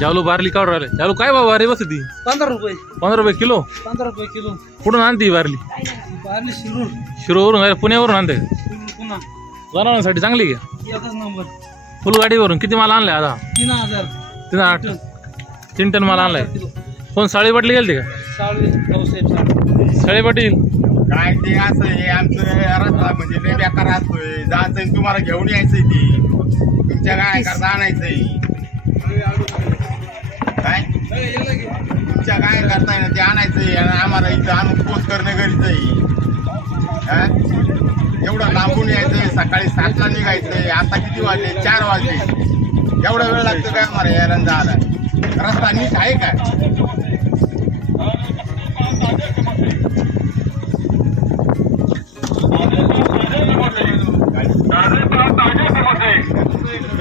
जालू बारली काढून राहिले. जालू काय बाबा बारी बसती पंधरा रुपये. पंधरा रुपये किलो? पंधरा रुपये किलो. कुठून आणते ही बारली? बारली शिरूर. शिरोवरून अरे पुण्यावरून आणते पुन्हा जनावरांसाठी चांगली आहे एकच नंबर. फुल गाडीवरून किती माल आणलाय आता? तीन हजार. तीन आठ. तीन टन माल आणलाय. किलो. कोण साळी बाटली गेलते का? साळवे भाऊसाहेब साळवे साळी. पाटील? काय ते असं हे आमचं रस्ता म्हणजे लय बेकार असतोय. जायचं तुम्हाला घेऊन यायचंय ते. तुमच्या काय करता आणायचंय? काय? तुमच्या काय करताय? ना ते आणायचंय आणि आम्हाला इथं आणून पोच करणं गरजेचं आहे. एवढं लांबून यायचंय सकाळी सातला निघायचंय आता किती वाजले? चार वाजले. एवढा वेळ लागतो काय आम्हाला यायला जायला? रस्ता नीट आहे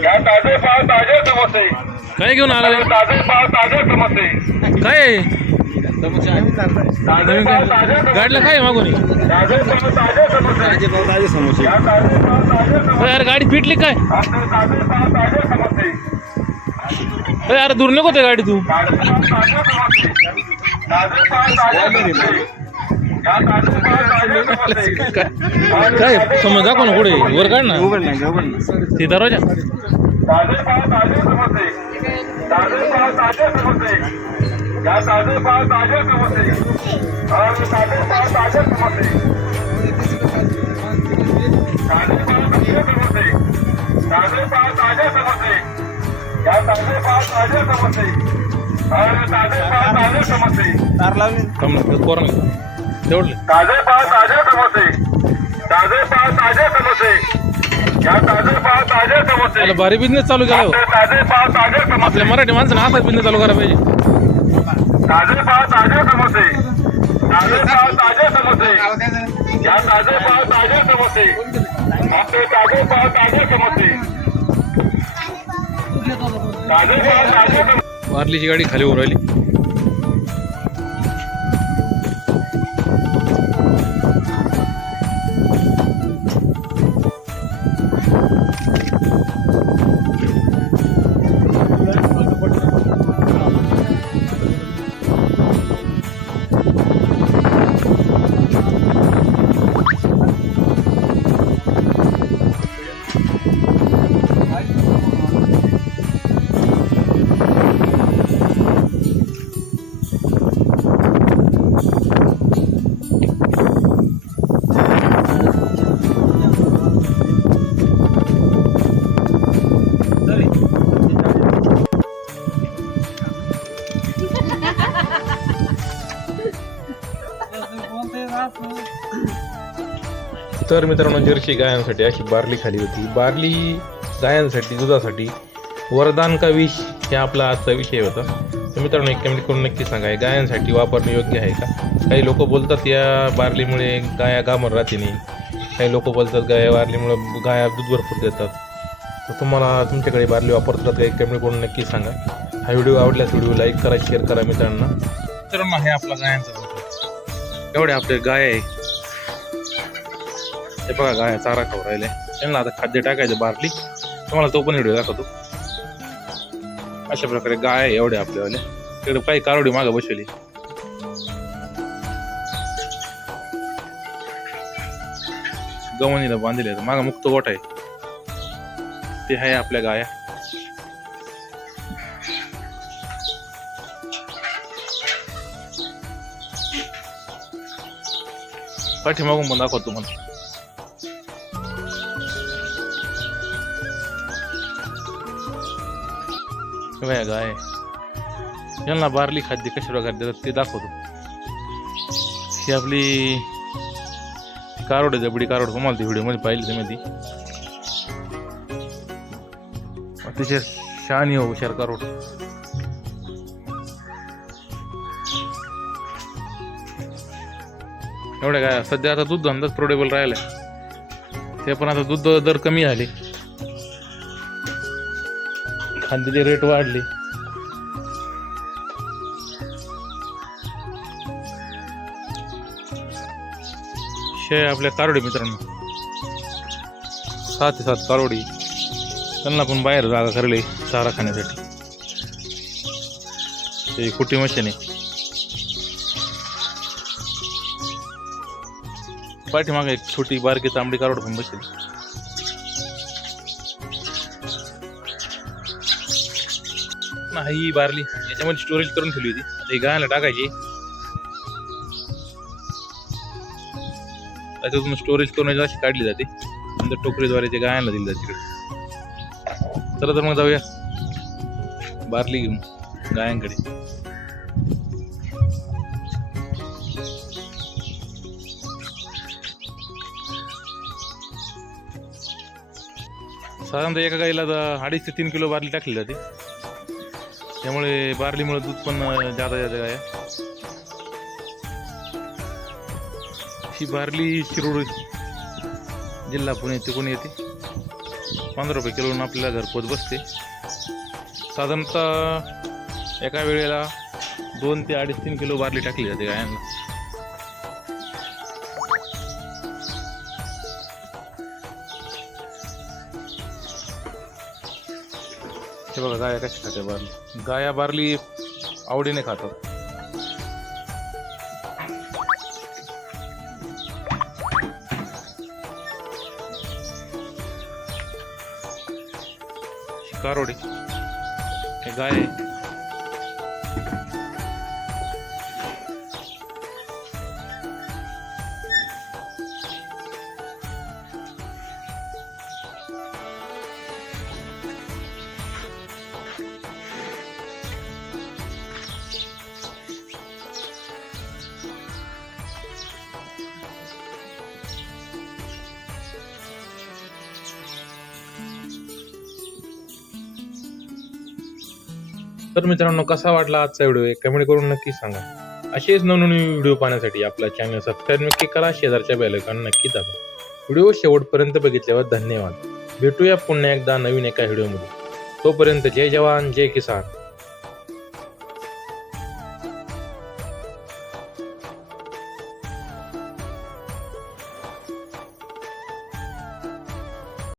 काय ताजे पाव ताजे समोसे. काय घेऊन आला? ताजे पाव ताजे समोसे. काय? गाडीला काय मागून? हे? ताजे पाव ताजे समोसे. या ताजे पाव ताजे समोसे. अरे यार गाडी फिटली काय? आपले ताजे पाव ताजे समोसे. अरे यार दूर नको ते गाडी तू ताजे पाव ताजे समोसे. ताजे पाव ताजे समोसे. या ताजे पाव ताजे समोसे. काय काय समज दाखव ना पुढे. वर काढ ना. ते दरवाजा. ताजे पाव ताजे समोसे ताजे पाव ताजे समोसे या ताजे पाव ताजे समोसे और ताजे पाव ताजे समोसे ताजे पाव ताजे समोसे ताजे पाव ताजे समोसे या ताजे पाव ताजे समोसे और ताजे पाव ताजे समोसे थांब ना पोरांना तेवढले ताजे पाव ताजे समोसे ताजे पाव ताजे समोसे त्याला भारी बिझनेस चालू केला. हो. आपल्या मराठी माणसाने असा बिझनेस चालू करायला पाहिजे? ताजे पाव ताजे समोसे ताजे पाव ताजे समोसे या ताजे पाव ताजे समोसे आपले ताजे पाव ताजे समोसे ताजे पाव ताजे समोसे वारलीची गाडी खाली उभं तर मित्रांनो जर्सी गायांसाठी अशी बारली खाली होती. बारली गायांसाठी दुधासाठी वरदान का विष हे आपला आजचा विषय होता. तर मित्रांनो एक कमेंट करून नक्की सांगा हे गायांसाठी वापरणे योग्य आहे का? काही लोक बोलतात या बारलीमुळे गाया गामर राहते नाही. काही लोक बोलतात गाया बारलीमुळे गाया दूध भरपूर देतात. तर तुम्हाला तुमच्याकडे बार्ली वापरतात का? एक कमेंट करून नक्की सांगा. हा व्हिडिओ आवडल्यास व्हिडिओ लाईक करा शेअर करा मित्रांनो. मित्रांनो हे आपला गायांचा एवढे आपले गाय आहे. हे बघा गाय चारा खाऊ राहिले. त्यांना आता खाद्य टाकायचं बारली. तुम्हाला तो पण व्हिडिओ दाखवतो. अशा प्रकारे गाय आहे एवढे आपल्यावाले. तिकडे काही कारोडी मागं बसवली. गवणीला बांधले मागं मुक्त गोठ आहे. ते आहे आपल्या गाया. पाठीमागून पण दाखवतो तुम्हाला. हे बघा गाय. यांना बारली खाद्य कशा प्रकारे देतात ते दाखवतो. ही आपली कारोड आहे जबडी कारोड तुम्हाला ती व्हिडिओमध्ये पाहिली तुम्ही ती. अतिशय शहाणी हो हुशार कारोड. एवढ्या काय सध्या आता दूध धंदाच प्रोडेबल राहिले ते पण आता दूध दर कमी झाले. खांद्याचे रेट वाढले. शेळ आपल्या कारोडी मित्रांनो. सात ते सात कारोडी. त्यांना पण बाहेर जागा करले चारा खाण्यासाठी. ते कुटी मशीन आहे. पाठीमागे एक छोटी बारकी तांबडी कारोड पण बसेल. ना ही बारली. याच्यामध्ये स्टोरेज करून ठेवली होती. आता ही गायला टाकायची. त्याच्यातून स्टोरेज करून अशी काढली जाते. नंतर टोकरीद्वारे ते गायला दिली जाते तिकडे. चला तर मग जाऊया. बारली घेऊन गायांकडे. साधारणतः एका गाईला अडीच ते तीन किलो बारली टाकली जाते. त्यामुळे बार्लीमुळे दूध पण जादा जाते गाय ही बारली शिरोड जिल्हा पुणे तिकून येते. पंधरा रुपये किलोनं आपल्याला घरपोच बसते. साधारणतः एका वेळेला दोन ते अडीच तीन किलो बारली टाकली जाते गायांना. हे बघा गाया कशी खाते बारली? गाया बारली आवडीने खातात कारोडी हे गाय तर मित्रांनो कसा वाटला आजचा व्हिडिओ? कमेंट करून नक्की सांगा. असेच नवनवीन व्हिडिओ पाहण्यासाठी आपला चॅनल सबस्क्राईब नक्की करा. शेजारच्या बेलैकॉन नक्की दाबा. व्हिडिओ शेवटपर्यंत बघितल्यावर धन्यवाद. भेटूया पुन्हा एकदा नवीन एका व्हिडिओमध्ये. तोपर्यंत जय जवान जय किसान.